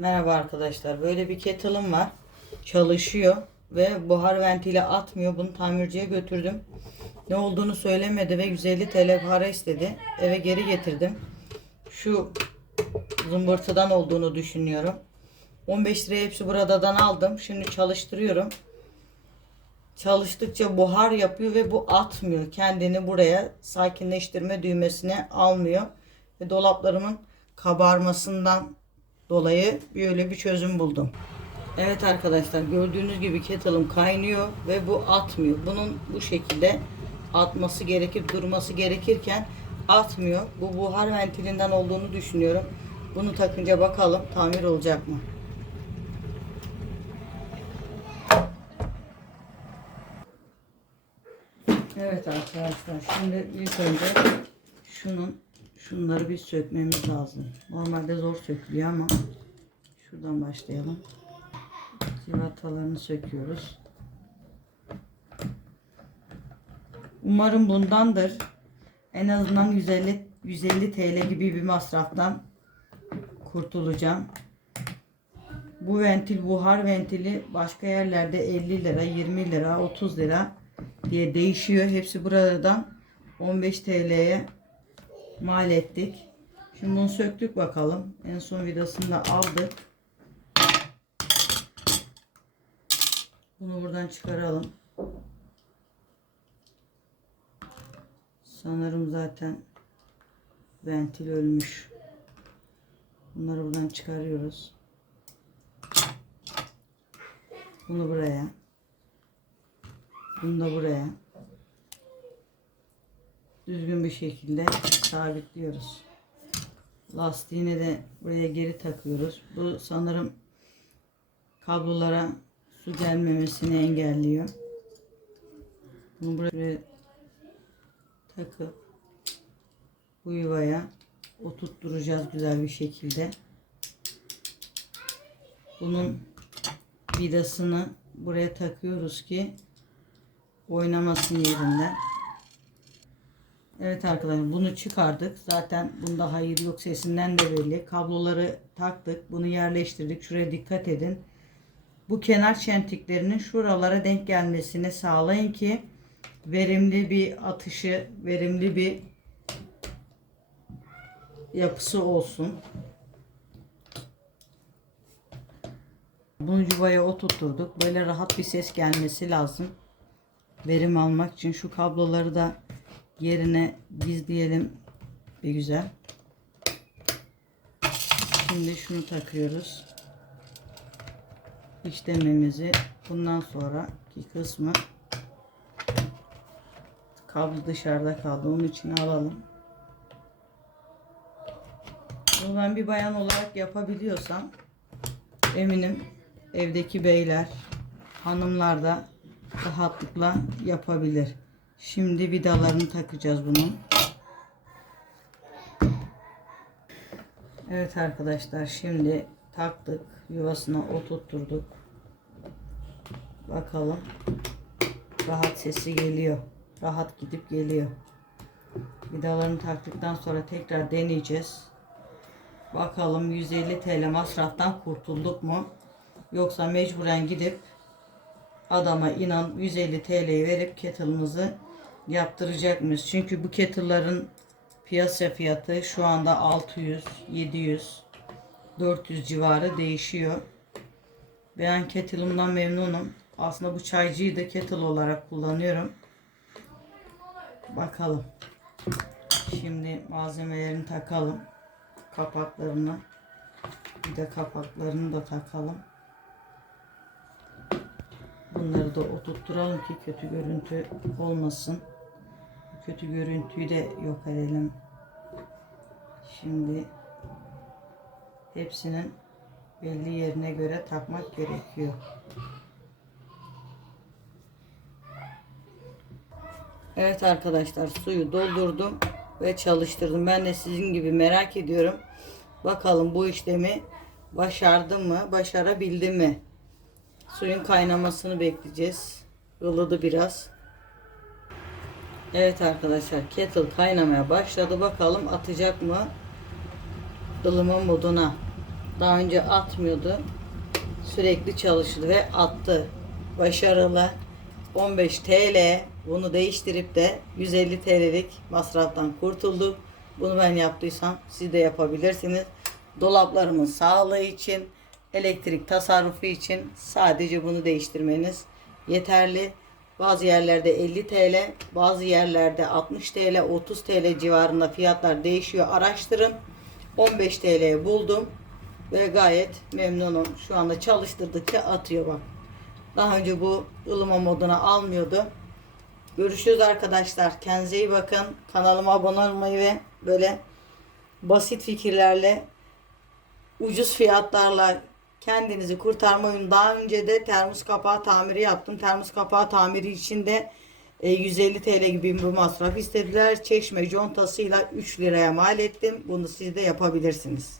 Merhaba arkadaşlar. Böyle bir kettle'ım var. Çalışıyor ve buhar ventili atmıyor. Bunu tamirciye götürdüm. Ne olduğunu söylemedi ve 150 TL para istedi. Eve geri getirdim. Şu zımbırtıdan olduğunu düşünüyorum. 15 liraya hepsi buradan aldım. Şimdi çalıştırıyorum. Çalıştıkça buhar yapıyor ve bu atmıyor. Kendini buraya sakinleştirme düğmesine almıyor. Ve dolaplarımın kabarmasından dolayı böyle bir çözüm buldum. Evet arkadaşlar gördüğünüz gibi kettle'ım kaynıyor ve bu atmıyor. Bunun bu şekilde atması gerekir, durması gerekirken atmıyor. Bu buhar ventilinden olduğunu düşünüyorum. Bunu takınca bakalım tamir olacak mı? Evet arkadaşlar şimdi ilk önce şunun şunları bir sökmemiz lazım. Normalde zor sökülüyor ama şuradan başlayalım. Civatalarını söküyoruz. Umarım bundandır. En azından 150 150 TL gibi bir masraftan kurtulacağım. Bu ventil buhar ventili başka yerlerde 50 lira, 20 lira, 30 lira diye değişiyor. Hepsi buradan 15 TL'ye mal ettik. Şimdi bunu söktük bakalım. En son vidasını da aldık. Bunu buradan çıkaralım. Sanırım zaten ventil ölmüş. Bunları buradan çıkarıyoruz. Bunu buraya. Bunu da buraya. Düzgün bir şekilde sabitliyoruz. Lastiğini de buraya geri takıyoruz. Bu sanırım kablolara su gelmemesini engelliyor. Bunu buraya takıp bu yuvaya oturtturacağız güzel bir şekilde. Bunun vidasını buraya takıyoruz ki oynamasın yerinden. Evet arkadaşlar bunu çıkardık. Zaten bunda hayır yok sesinden de belli. Kabloları taktık. Bunu yerleştirdik. Şuraya dikkat edin. Bu kenar çentiklerinin şuralara denk gelmesini sağlayın ki verimli bir atışı, verimli bir yapısı olsun. Bunu yuvaya oturtturduk. Böyle rahat bir ses gelmesi lazım. Verim almak için şu kabloları da yerine gizleyelim bir güzel. Şimdi şunu takıyoruz. İşlememizi bundan sonraki kısmı kablo dışarıda kaldı. Onun için alalım. Bunu ben bir bayan olarak yapabiliyorsam eminim evdeki beyler, hanımlar da rahatlıkla yapabilir. Şimdi vidalarını takacağız bunun. Evet arkadaşlar şimdi taktık. Yuvasına oturtturduk. Bakalım. Rahat sesi geliyor. Rahat gidip geliyor. Vidalarını taktıktan sonra tekrar deneyeceğiz. Bakalım 150 TL masraftan kurtulduk mu? Yoksa mecburen gidip adama inan 150 TL'yi verip kettle'ımızı yaptıracak mıyız? Çünkü bu kettle'ların piyasa fiyatı şu anda 600, 700, 400 civarı değişiyor. Ben kettle'ımdan memnunum. Aslında bu çaycıyı da kettle olarak kullanıyorum. Bakalım. Şimdi malzemelerini takalım. Kapaklarını. Bir de kapaklarını da takalım. Bunları da oturtturalım ki kötü görüntü olmasın. Kötü görüntüyü de yok edelim. Şimdi hepsinin belli yerine göre takmak gerekiyor. Evet arkadaşlar suyu doldurdum ve çalıştırdım. Ben de sizin gibi merak ediyorum. Bakalım bu işlemi başardım mı, başarabildim mi? Suyun kaynamasını bekleyeceğiz. Ilıdı biraz. Evet arkadaşlar kettle kaynamaya başladı. Bakalım atacak mı ılımı moduna. Daha önce atmıyordu. Sürekli çalıştı ve attı. Başarılı. 15 TL bunu değiştirip de 150 TL'lik masraftan kurtulduk. Bunu ben yaptıysam siz de yapabilirsiniz. Dolaplarımın sağlığı için, elektrik tasarrufu için sadece bunu değiştirmeniz yeterli. Bazı yerlerde 50 TL, bazı yerlerde 60 TL, 30 TL civarında fiyatlar değişiyor. Araştırın. 15 TL'ye buldum ve gayet memnunum. Şu anda çalıştırdıkça atıyor bak. Daha önce bu ılıma moduna almıyordu. Görüşürüz arkadaşlar. Kendinize iyi bakın. Kanalıma abone olmayı ve böyle basit fikirlerle ucuz fiyatlarla kendinizi kurtarmayın. Daha önce de termos kapağı tamiri yaptım. Termos kapağı tamiri için de e, 150 TL gibi bir masraf istediler. Çeşme contasıyla 3 liraya mal ettim. Bunu siz de yapabilirsiniz.